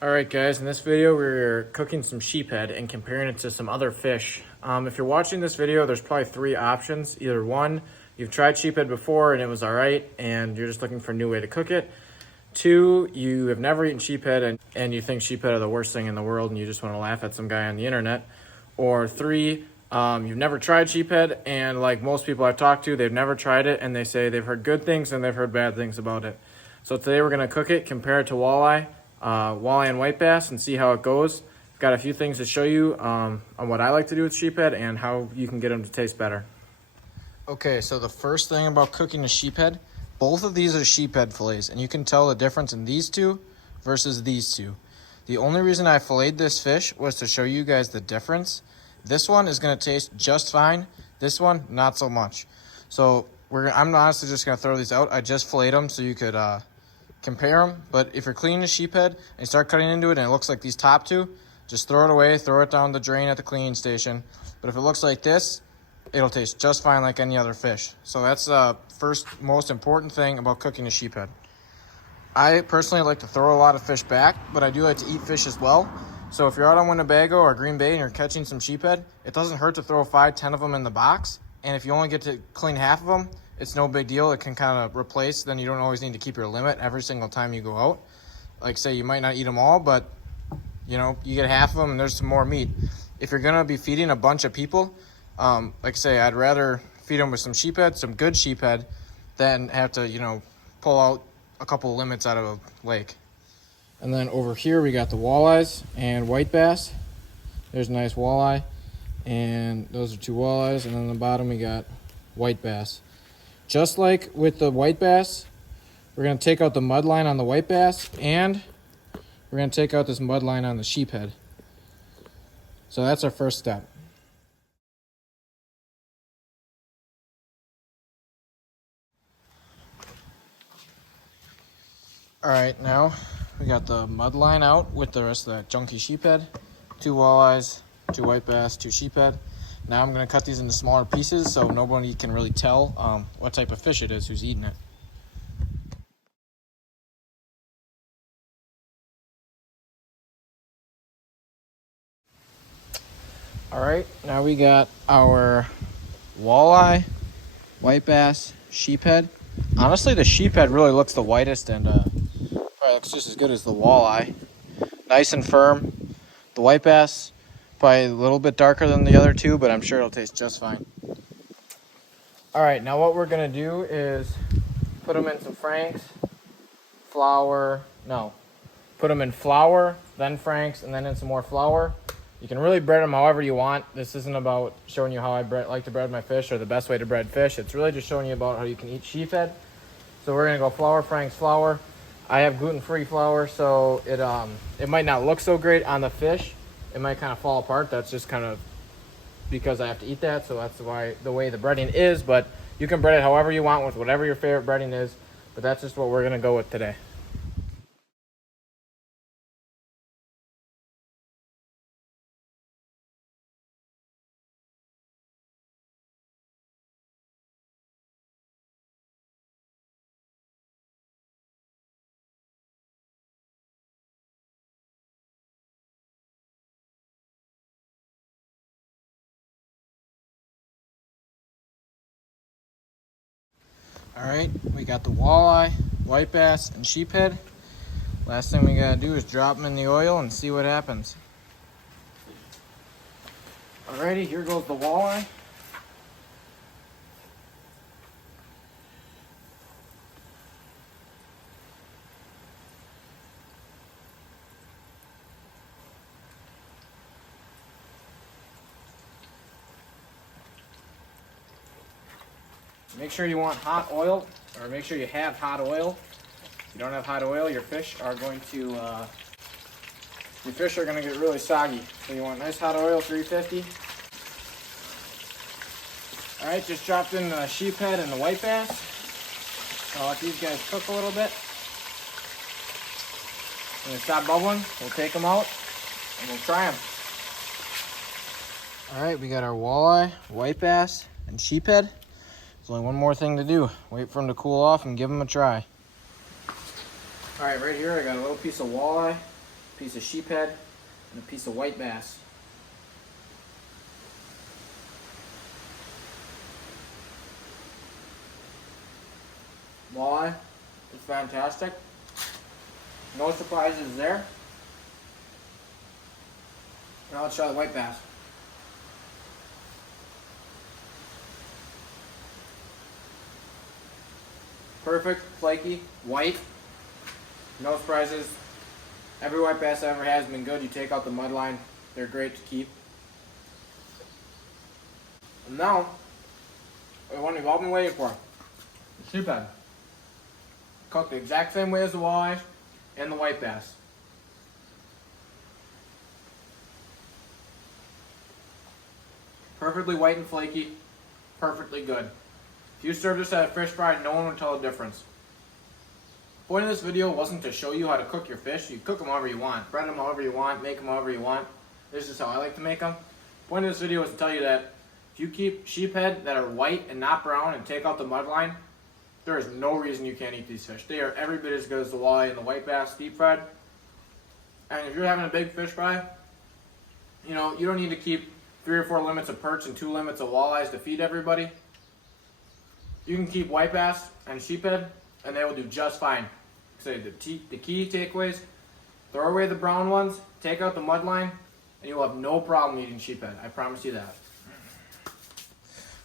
All right, guys, in this video, we're cooking some sheephead and comparing it to some other fish. If you're watching this video, there's probably three options. Either one, you've tried sheephead before and it was all right, and you're just looking for a new way to cook it. Two, you have never eaten sheephead and you think sheephead are the worst thing in the world and you just want to laugh at some guy on the internet. Or three, you've never tried sheephead, and like most people I've talked to, they've never tried it and they say they've heard good things and they've heard bad things about it. So today we're going to cook it, compare it to walleye and white bass, and see how it goes. Got a few things to show you on what I like to do with sheephead and how you can get them to taste better. Okay, so the first thing about cooking a sheephead, both of these are sheephead fillets, and you can tell the difference in these two versus these two. The only reason I filleted this fish was to show you guys the difference. This one is going to taste just fine. This one, not so much. So I'm honestly just going to throw these out. I just filleted them so you could compare them. But if you're cleaning a sheephead and you start cutting into it and it looks like these top two, just throw it away, throw it down the drain at the cleaning station. But if it looks like this, it'll taste just fine like any other fish. So that's the first most important thing about cooking a sheephead. I personally like to throw a lot of fish back, but I do like to eat fish as well. So if you're out on Winnebago or Green Bay and you're catching some sheephead, it doesn't hurt to throw 5-10 of them in the box. And if you only get to clean half of them, it's no big deal. It can kind of replace. Then you don't always need to keep your limit every single time you go out. Like say you might not eat them all, but you get half of them and there's some more meat. If you're gonna be feeding a bunch of people, like say I'd rather feed them with some sheephead, some good sheephead, than have to pull out a couple limits out of a lake. And then over here we got the walleyes and white bass. There's a nice walleye, and those are two walleyes. And then on the bottom we got white bass. Just like with the white bass, we're going to take out the mud line on the white bass, and we're going to take out this mud line on the sheephead. So that's our first step. All right, now we got the mud line out with the rest of that junky sheephead. 2 walleyes, 2 white bass, 2 sheephead. Now I'm going to cut these into smaller pieces so nobody can really tell what type of fish it is who's eating it. All right, now we got our walleye, white bass, sheephead. Honestly, the sheephead really looks the whitest and probably looks just as good as the walleye. Nice and firm. The white bass, probably a little bit darker than the other two, but I'm sure it'll taste just fine. All right, now what we're gonna do is put them in some Franks, put them in flour, then Franks, and then in some more flour. You can really bread them however you want. This isn't about showing you how I like to bread my fish or the best way to bread fish. It's really just showing you about how you can eat sheephead. So we're gonna go flour, Franks, flour. I have gluten-free flour, so it might not look so great on the fish. It might kind of fall apart. That's just kind of because I have to eat that, so that's why the way the breading is. But you can bread it however you want with whatever your favorite breading is. But that's just what we're gonna go with today. All right, we got the walleye, white bass, and sheephead. Last thing we gotta do is drop them in the oil and see what happens. Alrighty, here goes the walleye. Make sure you want hot oil, or make sure you have hot oil. If you don't have hot oil, your fish are going to get really soggy. So you want nice hot oil, 350. All right, just dropped in the sheephead and the white bass. I'll let these guys cook a little bit. When they stop bubbling, we'll take them out and we'll try them. All right, we got our walleye, white bass, and sheephead. There's only one more thing to do. Wait for them to cool off and give them a try. All right, right here I got a little piece of walleye. piece of sheephead, and a piece of white bass. Walleye is fantastic. No surprises there. Now let's try the white bass. Perfect, flaky, white. No surprises. Every white bass I ever had has been good. You take out the mud line, they're great to keep. And now, the one we've all been waiting for, the sheephead. Cooked the exact same way as the walleye and the white bass. Perfectly white and flaky, perfectly good. If you served this at a fish fry, no one would tell the difference. The point of this video wasn't to show you how to cook your fish. You cook them however you want. Bread them however you want, make them however you want. This is how I like to make them. The point of this video is to tell you that if you keep sheephead that are white and not brown and take out the mud line, there is no reason you can't eat these fish. They are every bit as good as the walleye and the white bass deep fried. And if you're having a big fish fry, you know, you don't need to keep 3 or 4 limits of perch and 2 limits of walleyes to feed everybody. You can keep white bass and sheephead, and they will do just fine. Say the key takeaways: throw away the brown ones, take out the mud line, and you'll have no problem eating sheephead. I promise you that.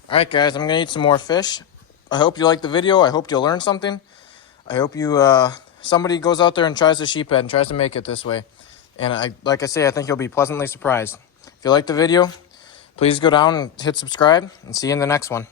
All right, guys, I'm gonna eat some more fish. I hope you liked the video. I hope you'll learn something. I hope you somebody goes out there and tries the sheephead and tries to make it this way. And like I say, I think you'll be pleasantly surprised. If you liked the video, please go down and hit subscribe, and see you in the next one.